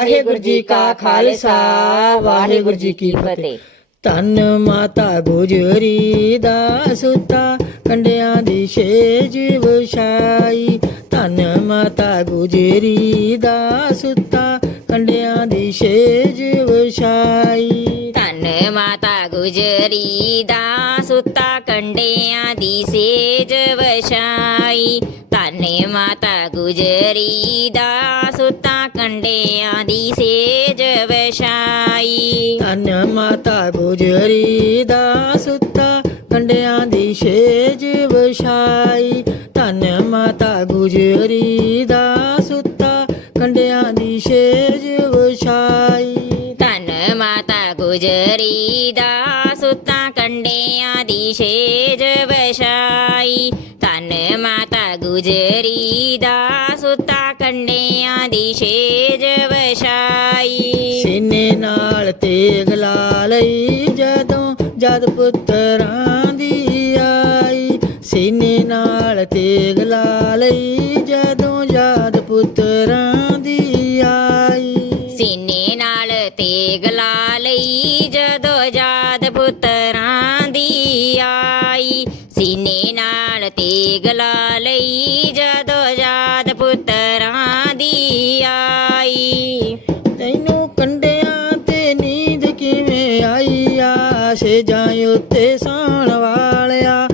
ਵਾਹਿਗੁਰੂ ਜੀ ਕਾ ਖਾਲਸਾ, ਵਾਹਿਗੁਰੂ ਜੀ ਕੀ ਫਤਿਹ। ਧੰਨ ਮਾਤਾ ਗੁਜਰੀ ਦਾ ਸੁਤਾ ਕੰਡਿਆਂ ਦੀ ਛੇਜ ਵਿਛਾਈ। ਧੰਨ ਮਾਤਾ ਗੁਜਰੀ ਦਾ ਸੁਤਾ ਕੰਡਿਆਂ ਦੀ ਛੇਜ ਵਿਛਾਈ। ਧੰਨ ਮਾਤਾ ਗੁਜਰੀ ਦਾ ਸੁਤਾ ਕੰਡਿਆਂ ਦੀ ਸੇਜ ਵਛਾਈ। ਮਾਤਾ ਗੁਜਰੀ ਦਾ ਸੁੱਤਾ ਕੰਡਿਆਂ ਦੀ ਸੇਜ ਵਛਾਈ ਧੰਨ ਮਾਤਾ ਗੁਜਰੀ ਦਾ ਸੁਤਾ ਕੰਡਿਆਂ ਦੀ ਛੇਜ ਵਿਛਾਈ ਧੰਨ ਮਾਤਾ ਗੁਜਰੀ ਦਾ ਸੁਤਾ ਕੰਡਿਆਂ ਦੀ ਛੇਜ ਵਿਛਾਈ ਧੰਨ ਮਾਤਾ ਗੁਜਰੀ ਦਾ ਸੁੱਤਾ ਕੰਡਿਆਂ ਦੀ ਸੇਜ ਵਛਾਈ ਧੰਨ ਮਾਤਾ ਗੁਜਰੀ ਦਾ ਸੁੱਤਾ ਕੰਡਿਆਂ ਦੀ ਸੇਜ ਵਛਾਈ ਸੀਨੇ ਨਾਲ ਤੇਗ ਲਾ ਲਈ ਜਦੋਂ ਜਦ ਪੁੱਤਰਾਂ ਦੀ ਆਈ। ਸੀਨੇ ਨਾਲ ਤੇਗ ਲਾ ਲਈ ਜਦੋਂ ਜਦ ਪੁੱਤਰਾਂ ਦੀ ਆਈ। ਸੀਨੇ ਨਾਲ ਤੇਗ ਲਾ ਲਈ ਜਦੋਂ ਯਾਦ ਪੁੱਤਰਾਂ ਦੀ ਆਈ। ਸੀਨੇ ਨਾਲ ਤੇਗ ਲਾ ਲਈ ਉੱਤੇ ਸੌਣ ਵਾਲਿਆ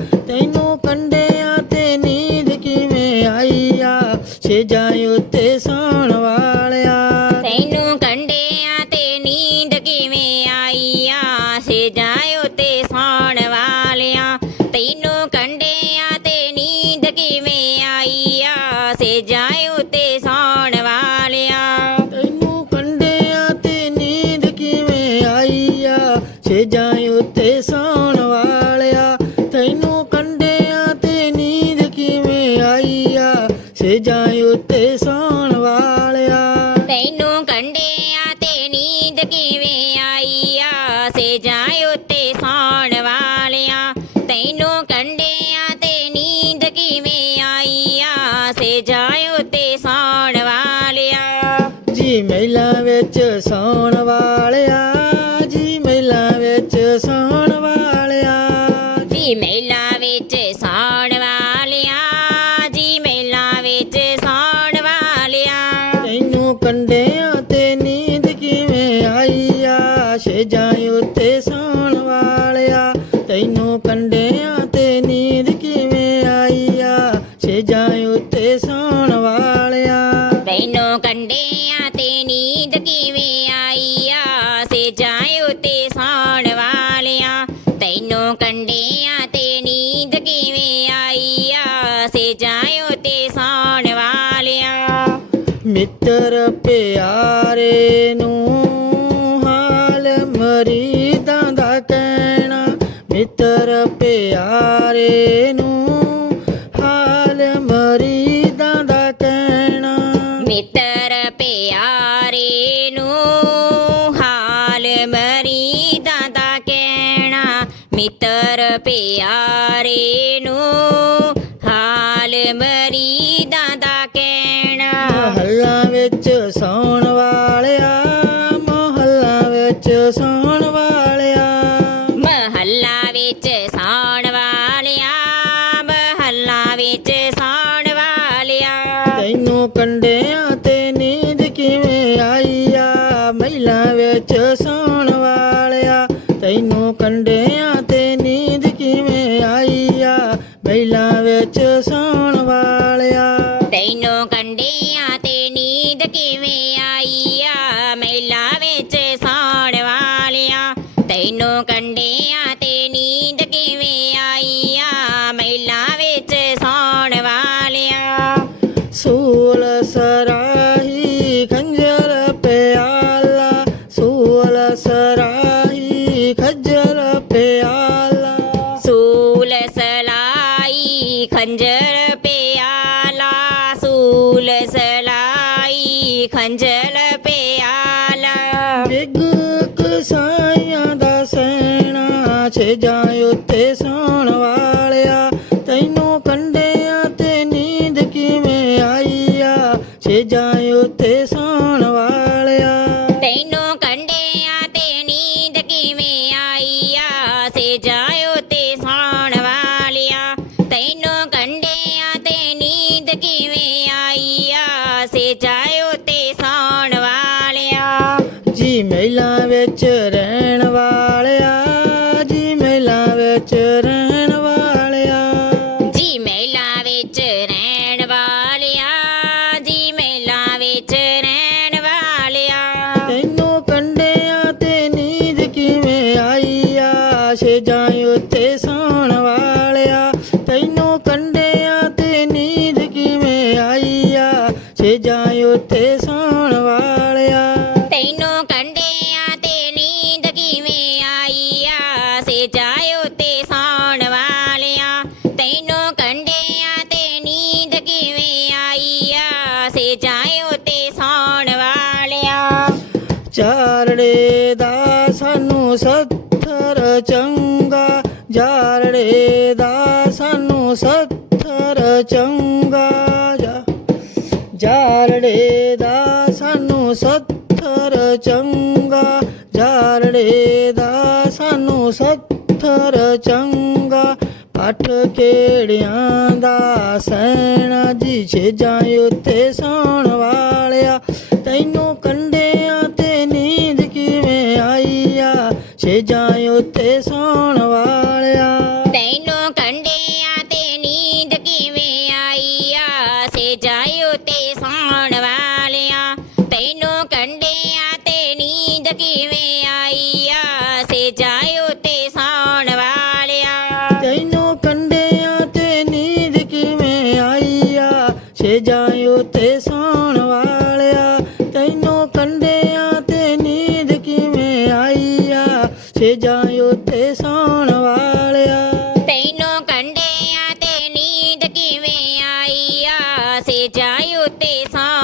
ਉੱਤੇ ਸੌਣ ਵਾਲਿਆ। ਤੈਨੂੰ ਕੰਡਿਆਂ ਤੇ ਨੀਂਦ ਕਿਵੇਂ ਆਈ? ਆ ਸੇਜਾਂ ਉਤੇ ਸੌਣ ਵਾਲਿਆਂ। ਤੈਨੂੰ ਕੰਡਿਆਂ ਤੇ ਨੀਂਦ ਕਿਵੇਂ ਆਈ? ਆ ਸੇਜਾਂ ਉਤੇ ਸੌਣ ਵਾਲਿਆਂ। ਜੀ ਮਹਿਲਾ ਵਿੱਚ ਸੌਣ ਵਾਲਿਆ। ਜੀ ਮਹਿਲਾ ਵਿੱਚ ਸੌਣ ਵਾਲਿਆ। ਜੀ ਮੇਲਾ ਉੱਤੇ ਸੌਣ ਵਾਲਿਆ। ਤੈਨੂੰ ਕੰਡਿਆਂ ਤੇ ਨੀਂਦ ਕਿਵੇਂ ਆਈ ਆ? ਸੇਜਾਂ ਉਤੇ ਸੌਣ ਵਾਲਿਆਂ। ਤੈਨੂੰ ਕੰਡਿਆਂ ਤੇ ਨੀਂਦ ਕਿਵੇਂ ਆਈ ਆ? ਸੇਜਾਂ ਉਤੇ ਸੌਣ ਵਾਲਿਆਂ। ਮਿੱਤਰ ਪਿਆਰੇ ਨੂੰ ਹਾਲ ਮਰੀਦਾਂ ਦਾ ਕਹਿਣਾ। ਮਿੱਤਰ ਪਿਆਰੇ ਨੂੰ ਪਿਆਰੇ ਨੂੰ ਹਾਲ ਮਰੀਦਾਂ ਦਾ ਕਹਿਣਾ। ਹੱਲਾਂ ਵਿੱਚ ਸੌਣ ਸਾਈਆਂ ਦਾ ਸੈਣਾ ਛੇ ਛੇਜਾਂ ਉੱਤੇ ਆਕਾਸ਼ ਜਾਈ ਉੱਥੇ ਸੌਣ ਵਾਲਿਆ। ਤੈਨੂੰ ਦੇ ਸਾਨੂੰ ਸੱਥਰ ਚੰਗਾ ਜਾ। ਜਾਰੜੇ ਦਾ ਸਾਨੂੰ ਸੱਥਰ ਚੰਗਾ। ਜਾਰੜੇ ਦਾ ਦਾ ਸੈਣਾ ਜੀ ਛੇਜਾਂ ਉੱਤੇ ਸੌਣ ਵਾਲਿਆ। ਤੈਨੂੰ ਕੰਨ ਛੇ ਜਾਇਓ ਤੇ ਸੌਣ ਵਾਲਿਆ। ਤੈਨੂੰ ਕੰਡਿਆਂ ਤੇ ਨੀਂਦ ਕਿਵੇਂ ਆਈ ਆ? ਛੇ ਜਾਇਓ ਤੇ ਸੌਣ ਵਾਲਿਆ। ਤੈਨੂੰ ਕੰਡਿਆਂ ਤੇ ਨੀਂਦ ਕਿਵੇਂ ਆਈ ਆ? ਸੇ ਜਾਇਓ ਤੇ ਸੌਣ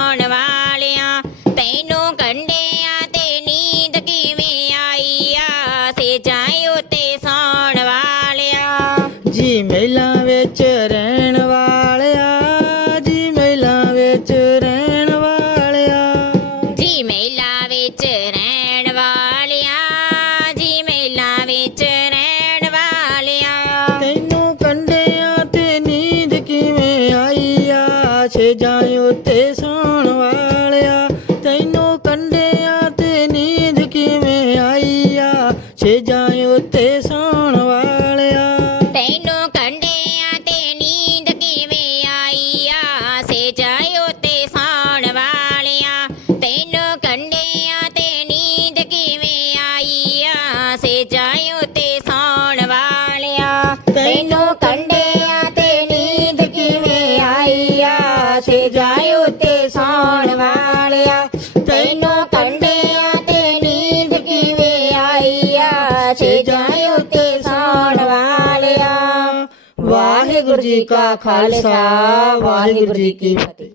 ਤੈਨੂੰ ਕੰਡਿਆਂ ਕਿਵੇਂ ਆਈ ਆ? ਸੇਜਾਂ ਉੱਤੇ ਸੌਣ ਵਾਲਿਆ। ਵਾਹਿਗੁਰੂ ਜੀ ਕਾ ਖਾਲਸਾ, ਵਾਹਿਗੁਰੂ ਜੀ ਕੀ ਫਤਿਹ।